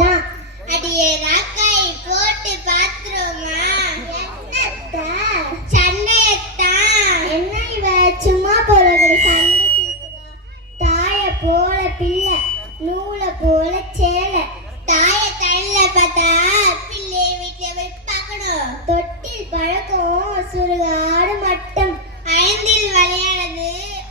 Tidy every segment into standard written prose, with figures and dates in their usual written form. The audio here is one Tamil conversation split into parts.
தான். அடியே ராக்காய் போட்டு பாத்துருமா? என்னத்த சண்டையத்தான். என்ன இவ சும்மா போறது சண்டைக்கு? தாய போல பிள்ளை, நூல போல சேலை. தாய கண்ணுல பார்த்தா பிள்ளை வீட்டுல போய் பார்க்கணும். தொட்டில் பழக்கம் சுடுகாடு மட்டம். ஐந்தில் விளையாடுது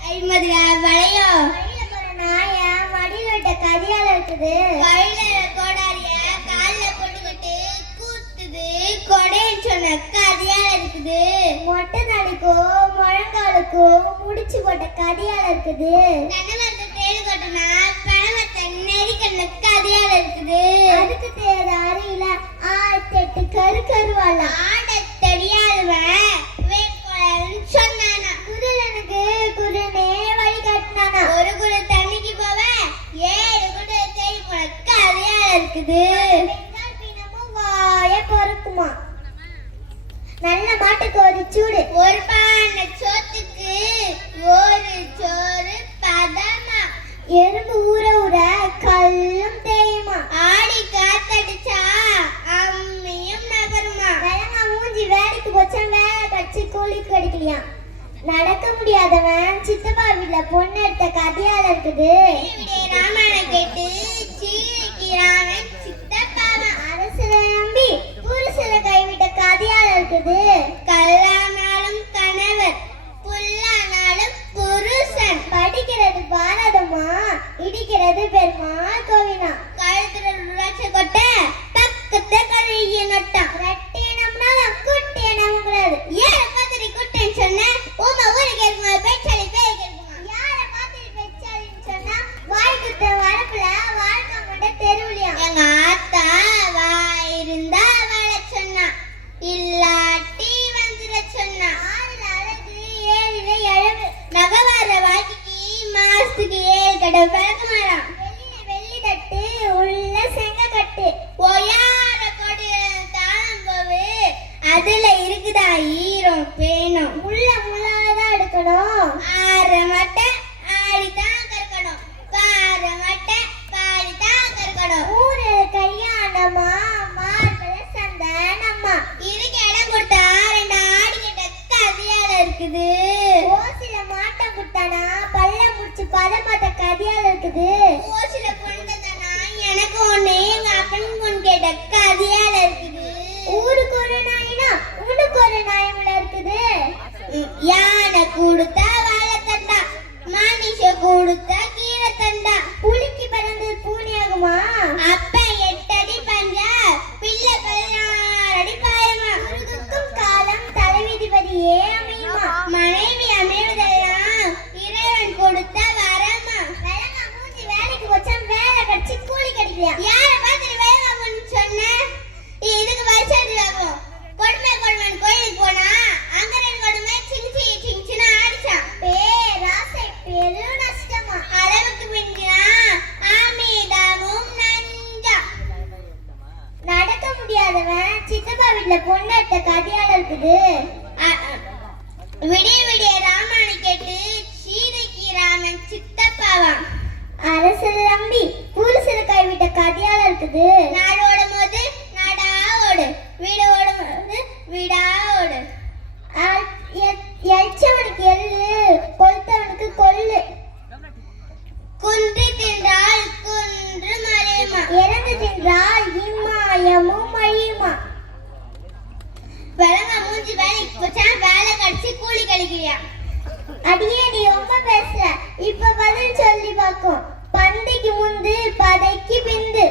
50 வளையும். வழியில போற நாய மடியில விட்ட கதியால இருக்குது. வழியில கோடாரிய கால்ல போட்டுக்கிட்டு கூத்துது. கொடைன்னு சொன்ன கதியால இருக்குது. மொட்டை நாளைக்கோ முழங்காலுக்கோ முடிச்சு போட்ட கதியால இருக்குது. நன்னமரத்தை தேடு கொட்டினா பணமத்தை நெறிக்கண்ண கதியால இருக்குது. அதுக்கு தேவை அறியில 1008 கருவால ஆட தெரியாதவன் வேட்கோளன்னு சொன்னானா. குருலனுக்கு குருனே வழி காட்டினானா. ஒரு குரு தண்ணிக்கு போவ 7 குரு தேடி போன கதையால இருக்குது. பெண்கள் பிணமும் வாய பொறுக்குமா. நல்ல மாட்டுக்கு ஒரு சூடு. ஒரு பானை சோத்துக்கு ஒரு சோறு பதமா. எறும்பு ஊற ஊற கல்லும் தேயுமா. ஆடி காத்தடிச்சா அம்மியும் நகருமா. விலங்கா மூஞ்சி வேலைக்கு போச்சா வேலை கடிச்சு கூலிக்கு கிடைக்கலையா. நடக்க முடியாதவன் சித்தப்பா வீட்டுல பொண்ணு எடுத்த கதையால இருக்குது. ராமாயணம் கேட்டு சீக்கிராமன் சித்தப்பாவன். அரசுல நம்பி புருஷல கைவிட்ட கதையால இருக்குது. கல்லானாலும் கணவர் புல்லானாலும் புருஷன். படிக்கிறது பாரதமா, இடிக்கிறது பெருமாள் கோவினா. கழுத்துல ருராட்ச கொட்ட பக்கத்து கழுகிய நட்டான். ரெட்டினம்னால குட்டினம் கூடாது. ஏற பாத்திரி குட்டேன்னு சொன்ன உமா ஊருக்கு இருக்குமா பேச்சாளி பேருக்கு இருக்குமா. யார பாத்திரி பெச்சாலின்னு சொன்னா வாய்க்குத்த வரப்புல வாழ்க்கை கொண்ட தெருவுலியா. எங்க ஆத்தா வாயிருந்தா வாழ சொன்னா, இல்லாட்டி வந்துட சொன்னா. ஆறுல அழகு ஏழில எழவு. நகவார வாழ்க்கைக்கு மாசத்துக்கு 7 தடவை பழக்கமாறான். வெளியில வெள்ளி தட்டு உள்ள செங்க கட்டு. ஒயார கொடி தாளம் போவு அதுல இருக்குதா ஈரம் பேணும். முள்ள முள்ளாலதான் எடுக்கணும். ஆற மட்டை ஆடிதான் கற்கணும். பாற மட்டை பாடிதான் கற்கணும். ஊரு கல்யாணமா மார்பல சந்தனம்மா. இதுக்கு இடம் கொடுத்தா 2 ஆடிக்கிட்ட கதையால இருக்குது. ஓசில மாட்டை குட்டானா பல்ல முடிச்சு பதமாட்ட கதையால இருக்குது. ஓசில பொண்ணு தானா எனக்கு ஒண்ணு எங்க அப்பனுக்கு பொண்ணு கேட்ட கதையால இருக்குது. ஊருக்கு ஒரு நாயினா உனக்கு ஒரு நாயமுல இருக்குது. யானை கொடுத்தா வாழை தண்டா, மனுஷ கொடுத்தா கீழே தண்டா. புலிக்கு பிறந்து பூனியாகுமா. அப்ப 8 அடி பஞ்சா பிள்ளை 16 அடி பாயமா. முருகுக்கும் காலம் தலைவிதிபதியே அமையுமா. மனைவி அமைவதெல்லாம் இறைவன் கொடுத்த வரமா. விலங்கா மூஞ்சி வேலைக்கு போச்சா வேலை கடிச்சு கூலி கிடைக்கலையா. யார பார்த்துட்டு வேலை சொன்ன? இதுக்கு வருஷம் ஆகும். கொடுமைன்னு கோயிலுக்கு போனா அங்க 2 கொடுமை சிங்கிச்சின்னு ஆடிச்சான். பேராசை பெரு நஷ்டமா. அளவுக்கு மிஞ்சினா ஆமீதாமும் நஞ்சா. நடக்க முடியாதவன் சித்தப்பா வீட்டுல பொண்ணு எடுத்த கதையால இருக்குது. விடிய விடிய ராமாயணம் கேட்டு சீதைக்கு ராமன் சித்தப்பாவான். அரசல் நம்பி புருஷல கைவிட்ட கதையால இருக்குது. நாடு ஓடும் போது நாடா ஓடு, வீடு ஓடும் போது வீடா ஓடு. எச்சவனுக்கு எள்ளு கொளுத்தவனுக்கு கொள்ளு. குன்று தின்றால் குன்று மறையுமா. இறந்து தின்றால் இம்மாயமும் அழியுமா. விலங்கா மூஞ்சி வேலைக்கு போச்சா வேலை கடிச்சு கூலி கழிக்கிறியா. அடியே நீ ரொம்ப பேசுற. இப்ப பதில் சொல்லி பார்க்கும். பந்திக்கு முந்து பதைக்கு பிந்து.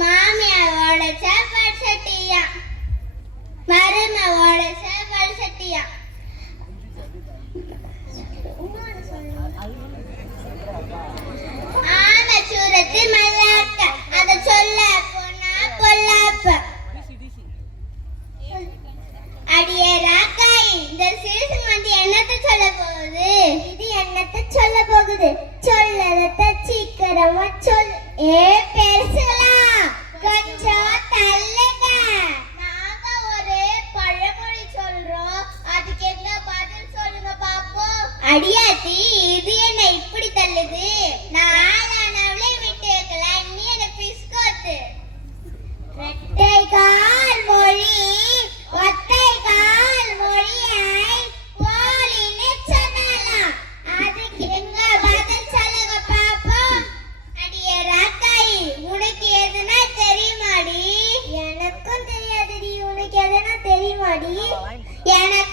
மாமியாரோட சாப்பாடு சட்டியா, மருமவோட சாப்பாடு சட்டியா. ஆமை சூரத்து மல்லாக்க அத சொல்ல போனா பொல்லாப்ப. அடியே ராக்காய் இந்த சீசன் வந்து என்னத்தை சொல்ல போகுது? இது என்னத்தை சொல்ல போகுது? சொல்லத சீக்கிரமா சொல்லு. ஏ பெருசுகளா கொஞ்சம் தள்ளுங்க. நாங்க ஒரு பழமொழி சொல்றோம், அதுக்கு என்ன பதில் சொல்லுங்க பாப்போம். அடியாத்தி இது என்ன இப்படி தள்ளுது? நான் ஆளானவளே விட்டு வைக்கல, நீ என்ன பிஸ்கோத்து. பாடி. எனக்கு